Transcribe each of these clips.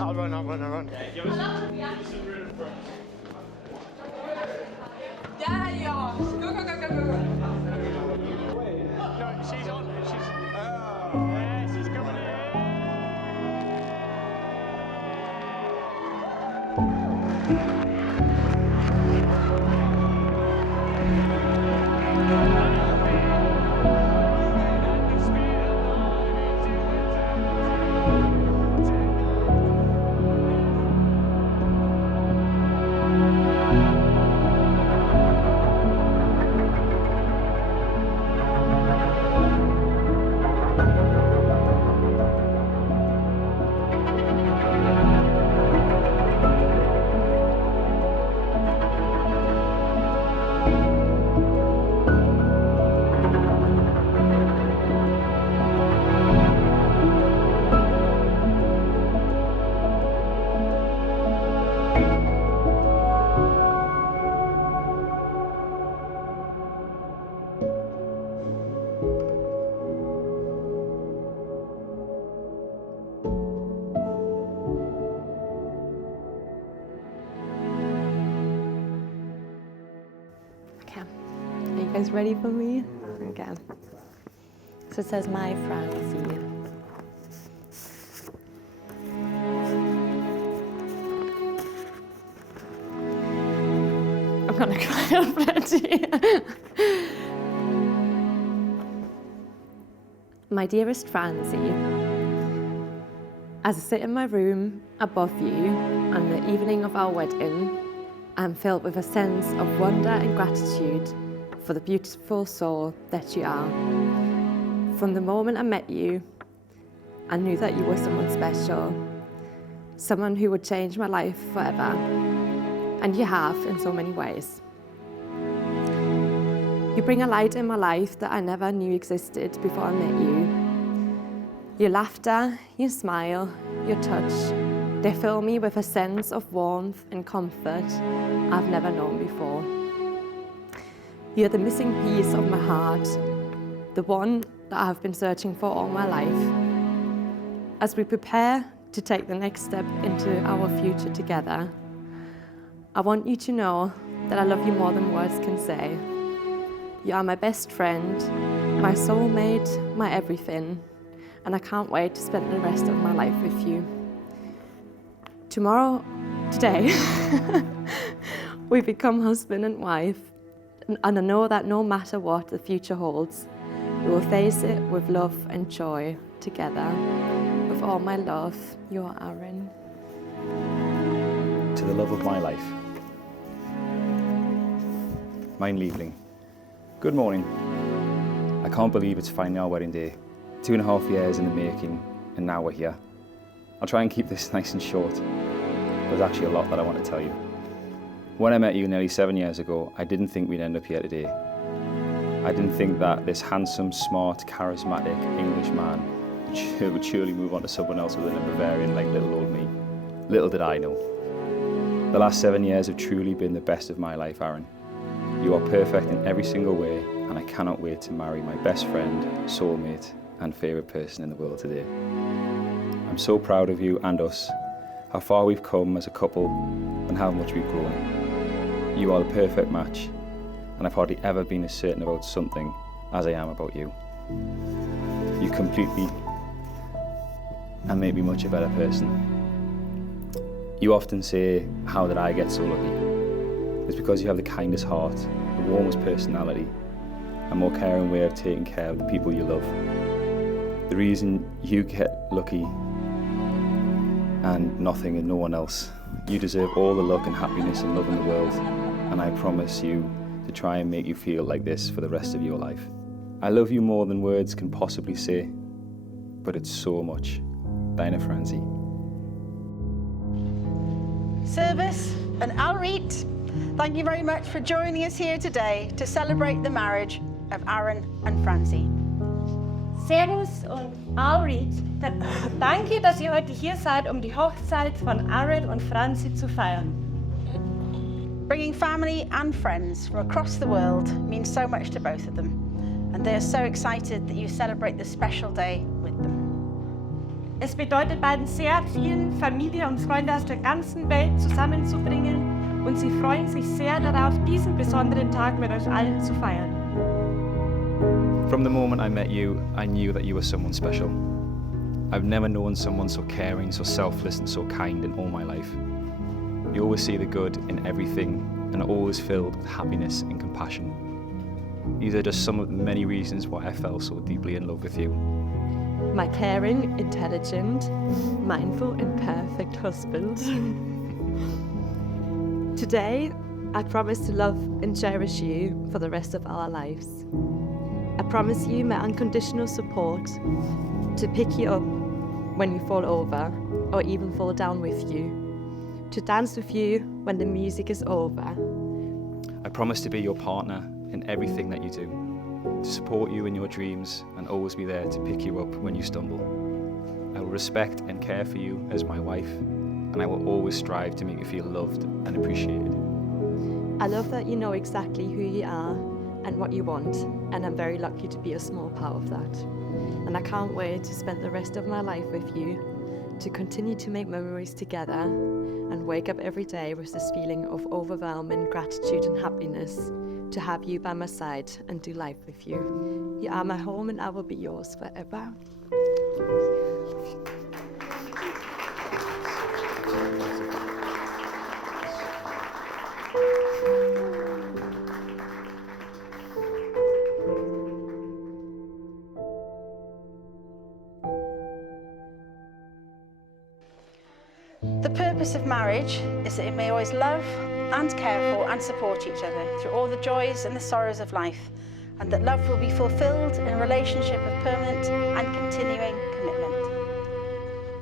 I'll run. Yeah, give us some room in front. There you are. Go. No, she's on. Yeah, she's coming in. Are you guys ready for me? Okay. So it says, my Franzi. I'm gonna cry already. My dearest Franzi, as I sit in my room above you on the evening of our wedding, I'm filled with a sense of wonder and gratitude for the beautiful soul that you are. From the moment I met you, I knew that you were someone special, someone who would change my life forever, and you have in so many ways. You bring a light in my life that I never knew existed before I met you. Your laughter, your smile, your touch, they fill me with a sense of warmth and comfort I've never known before. You're the missing piece of my heart, the one that I have been searching for all my life. As we prepare to take the next step into our future together, I want you to know that I love you more than words can say. You are my best friend, my soulmate, my everything, and I can't wait to spend the rest of my life with you. Today, we become husband and wife, and I know that no matter what the future holds, we will face it with love and joy together. With all my love, your Aaron. To the love of my life. Mein Liebling. Good morning. I can't believe it's finally our wedding day. 2.5 years in the making, and now we're here. I'll try and keep this nice and short. There's actually a lot that I want to tell you. When I met you nearly 7 years ago, I didn't think we'd end up here today. I didn't think that this handsome, smart, charismatic English man would surely move on to someone else within a Bavarian like little old me. Little did I know. The last 7 years have truly been the best of my life, Aaron. You are perfect in every single way, and I cannot wait to marry my best friend, soulmate, and favourite person in the world today. I'm so proud of you and us, how far we've come as a couple, and how much we've grown. You are the perfect match, and I've hardly ever been as certain about something as I am about you. You complete me and make me much a better person. You often say, how did I get so lucky? It's because you have the kindest heart, the warmest personality, and more caring way of taking care of the people you love. The reason you get lucky and nothing and no one else. You deserve all the luck and happiness and love in the world, and I promise you to try and make you feel like this for the rest of your life. I love you more than words can possibly say, but it's so much. Deine Franzi. Service and Alrit, thank you very much for joining us here today to celebrate the marriage of Aaron and Franzi. Servus und Alrit, danke, dass ihr heute hier seid, die Hochzeit von Aaron und Franzi zu feiern. Bringing family and friends from across the world means so much to both of them, and they are so excited that you celebrate this special day with them. Es bedeutet beiden sehr vielen, Familie und Freunde aus der ganzen Welt zusammenzubringen und sie freuen sich sehr darauf, diesen besonderen Tag mit euch allen zu feiern. From the moment I met you, I knew that you were someone special. I've never known someone so caring, so selfless and so kind in all my life. You always see the good in everything and are always filled with happiness and compassion. These are just some of the many reasons why I fell so deeply in love with you. My caring, intelligent, mindful and perfect husband. Today, I promise to love and cherish you for the rest of our lives. I promise you my unconditional support, to pick you up when you fall over or even fall down with you, to dance with you when the music is over. I promise to be your partner in everything that you do, to support you in your dreams and always be there to pick you up when you stumble. I will respect and care for you as my wife, and I will always strive to make you feel loved and appreciated. I love that you know exactly who you are and what you want, and I'm very lucky to be a small part of that. And I can't wait to spend the rest of my life with you, to continue to make memories together and wake up every day with this feeling of overwhelming gratitude and happiness to have you by my side and do life with you. You are my home and I will be yours forever. The purpose of marriage is that it may always love and care for and support each other through all the joys and the sorrows of life, and that love will be fulfilled in a relationship of permanent and continuing commitment.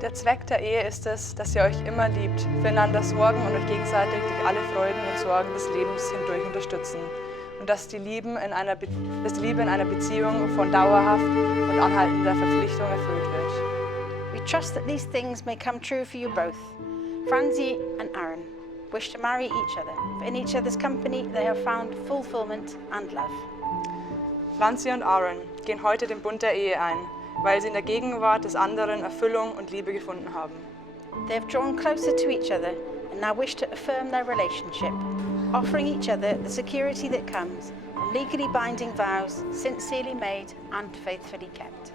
Der Zweck der Ehe ist es, dass ihr euch immer liebt, füreinander sorgen und euch gegenseitig durch alle Freuden und Sorgen des Lebens hindurch unterstützen. Und dass die Liebe in einer Beziehung von dauerhaft und anhaltender Verpflichtung erfüllt wird. We trust that these things may come true for you both. Franzi and Aaron wish to marry each other, for in each other's company they have found fulfillment and love. Franzi und Aaron gehen heute den Bund der Ehe ein, weil sie in der Gegenwart des anderen Erfüllung und Liebe gefunden haben. They have drawn closer to each other and now wish to affirm their relationship, offering each other the security that comes from legally binding vows sincerely made and faithfully kept.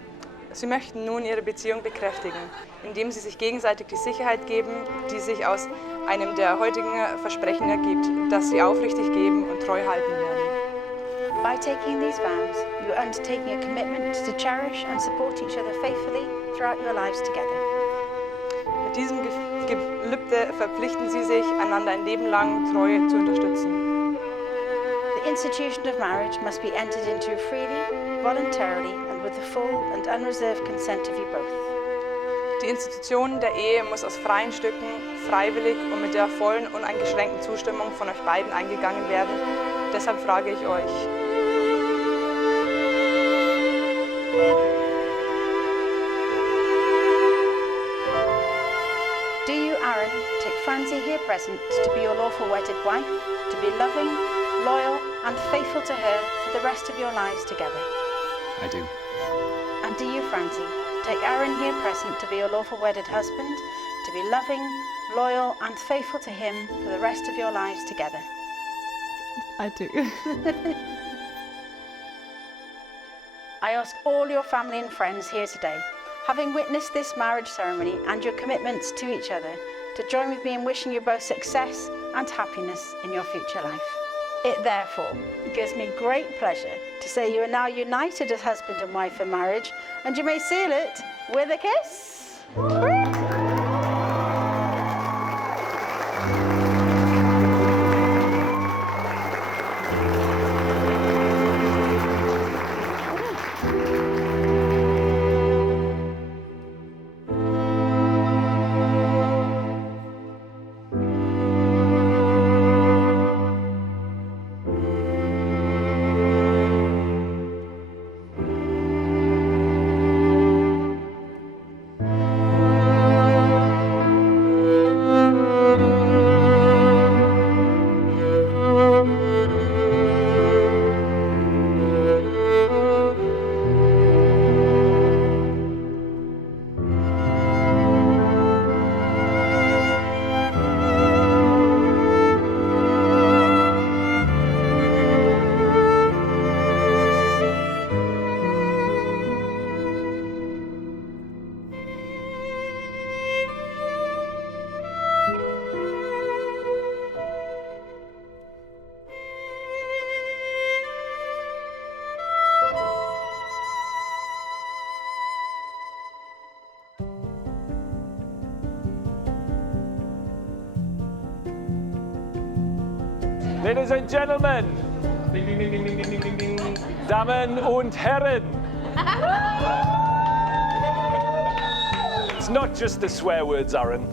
Sie möchten nun ihre Beziehung bekräftigen, indem sie sich gegenseitig die Sicherheit geben, die sich aus einem der heutigen Versprechen ergibt, dass sie aufrichtig geben und treu halten werden. By taking these vows, you are undertaking a commitment to cherish and support each other faithfully throughout your lives together. Mit diesem Gelübde verpflichten sie sich, einander ein Leben lang treu zu unterstützen. The institution of marriage must be entered into freely, voluntarily, and with the full and unreserved consent of you both. Die Institution der Ehe muss aus freien Stücken, freiwillig und mit der vollen, uneingeschränkten Zustimmung von euch beiden eingegangen werden. Deshalb frage ich euch: Do you, Aaron, take Franzi here present to be your lawful wedded wife, to be loving, loyal, and faithful to her for the rest of your lives together? I do. And do you, Franzi, take Aaron here present to be your lawful wedded husband, to be loving, loyal, and faithful to him for the rest of your lives together? I do. I ask all your family and friends here today, having witnessed this marriage ceremony and your commitments to each other, to join with me in wishing you both success and happiness in your future life. It therefore gives me great pleasure to say you are now united as husband and wife in marriage, and you may seal it with a kiss. Ladies and gentlemen, Damen und Herren. It's not just the swear words, Aaron.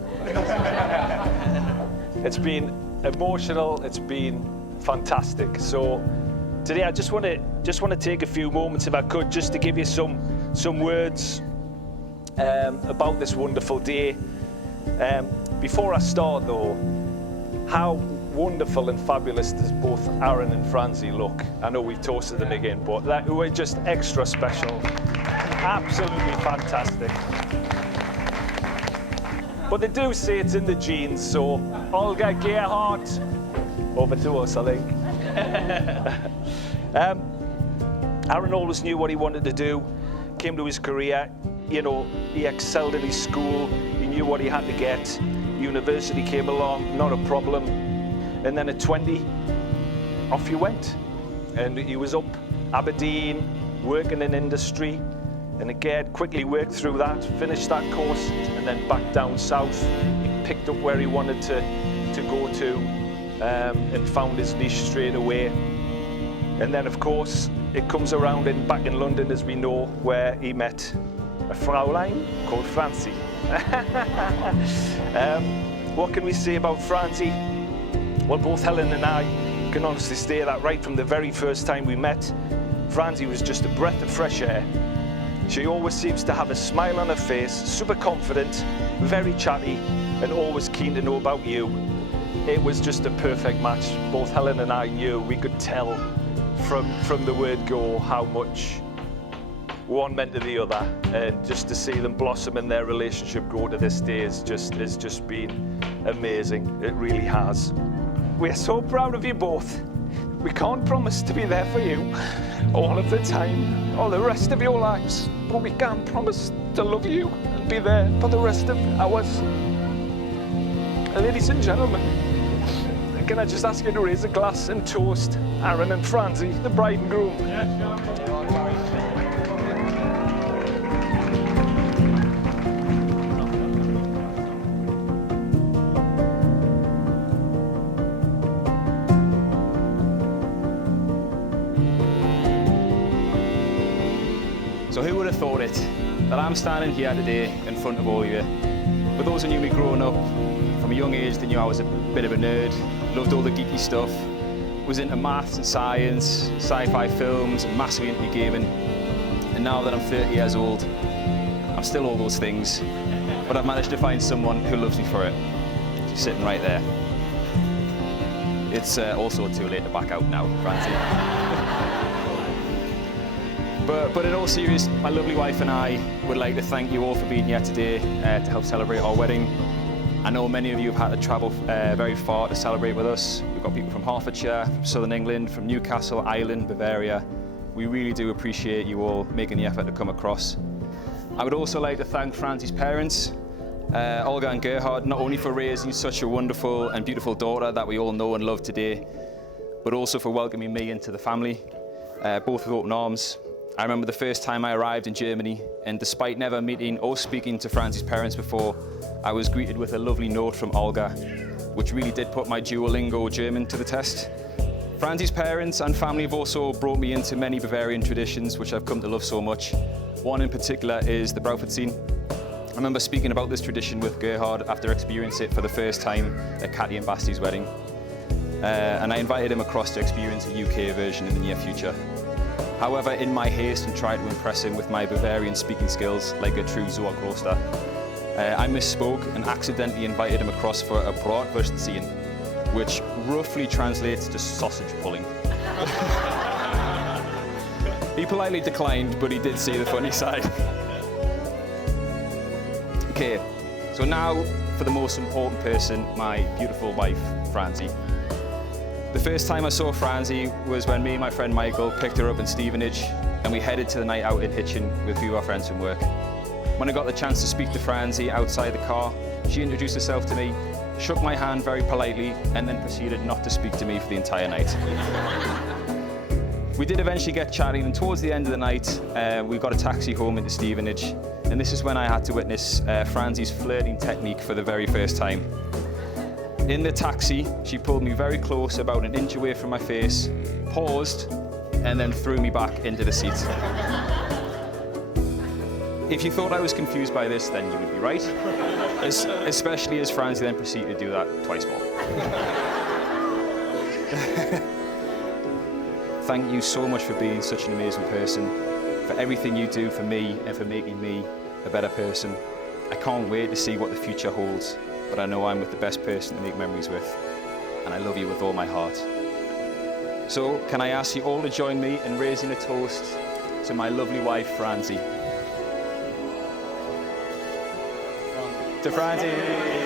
It's been emotional, it's been fantastic. So today I just want to take a few moments, if I could, just to give you some words about this wonderful day. Before I start though, how wonderful and fabulous does both Aaron and Franzi look? I know we've toasted them again, but that were just extra special. Absolutely fantastic. But they do say it's in the genes, so Olga Gerhardt, over to us, I think. Aaron always knew what he wanted to do, came to his career, you know, he excelled in his school, he knew what he had to get. University came along, not a problem. And then at 20, off you went. And he was up Aberdeen, working in industry, and again, quickly worked through that, finished that course, and then back down south. He picked up where he wanted to go to, and found his niche straight away. And then, of course, it comes around back in London, as we know, where he met a Fraulein called Franzi. What can we say about Franzi? Well, both Helen and I can honestly say that right from the very first time we met, Franzi was just a breath of fresh air. She always seems to have a smile on her face, super confident, very chatty, and always keen to know about you. It was just a perfect match. Both Helen and I knew, we could tell from the word go how much one meant to the other, and just to see them blossom and their relationship grow to this day has just been amazing. It really has. We're so proud of you both. We can't promise to be there for you all of the time or the rest of your lives, but we can promise to love you and be there for the rest of ours. Ladies and gentlemen, can I just ask you to raise a glass and toast Aaron and Franzi, the bride and groom? So who would have thought it, that I'm standing here today in front of all of you. For those who knew me growing up, from a young age they knew I was a bit of a nerd, loved all the geeky stuff, was into maths and science, sci-fi films, and massively into gaming. And now that I'm 30 years old, I'm still all those things, but I've managed to find someone who loves me for it. She's sitting right there. It's also too late to back out now, Franzi. But in all seriousness, my lovely wife and I would like to thank you all for being here today to help celebrate our wedding. I know many of you have had to travel very far to celebrate with us. We've got people from Hertfordshire, from Southern England, from Newcastle, Ireland, Bavaria. We really do appreciate you all making the effort to come across. I would also like to thank Franzi's parents, Olga and Gerhard, not only for raising such a wonderful and beautiful daughter that we all know and love today, but also for welcoming me into the family, both with open arms. I remember the first time I arrived in Germany, and despite never meeting or speaking to Franzi's parents before, I was greeted with a lovely note from Olga, which really did put my Duolingo German to the test. Franzi's parents and family have also brought me into many Bavarian traditions, which I've come to love so much. One in particular is the Brautverzehen. I remember speaking about this tradition with Gerhard after experiencing it for the first time at Cathy and Basti's wedding. And I invited him across to experience a UK version in the near future. However, in my haste and tried to impress him with my Bavarian speaking skills like a true Zoagroster, I misspoke and accidentally invited him across for a Brautverzehen, which roughly translates to sausage pulling. He politely declined, but he did see the funny side. Okay, so now for the most important person, my beautiful wife, Franzi. The first time I saw Franzi was when me and my friend Michael picked her up in Stevenage and we headed to the night out in Hitchin with a few of our friends from work. When I got the chance to speak to Franzi outside the car, she introduced herself to me, shook my hand very politely, and then proceeded not to speak to me for the entire night. We did eventually get chatting, and towards the end of the night, we got a taxi home into Stevenage, and this is when I had to witness Franzi's flirting technique for the very first time. In the taxi, she pulled me very close, about an inch away from my face, paused, and then threw me back into the seat. If you thought I was confused by this, then you would be right, especially as Franzi then proceeded to do that twice more. Thank you so much for being such an amazing person, for everything you do for me and for making me a better person. I can't wait to see what the future holds, but I know I'm with the best person to make memories with, and I love you with all my heart. So, can I ask you all to join me in raising a toast to my lovely wife, Franzi? To Franzi!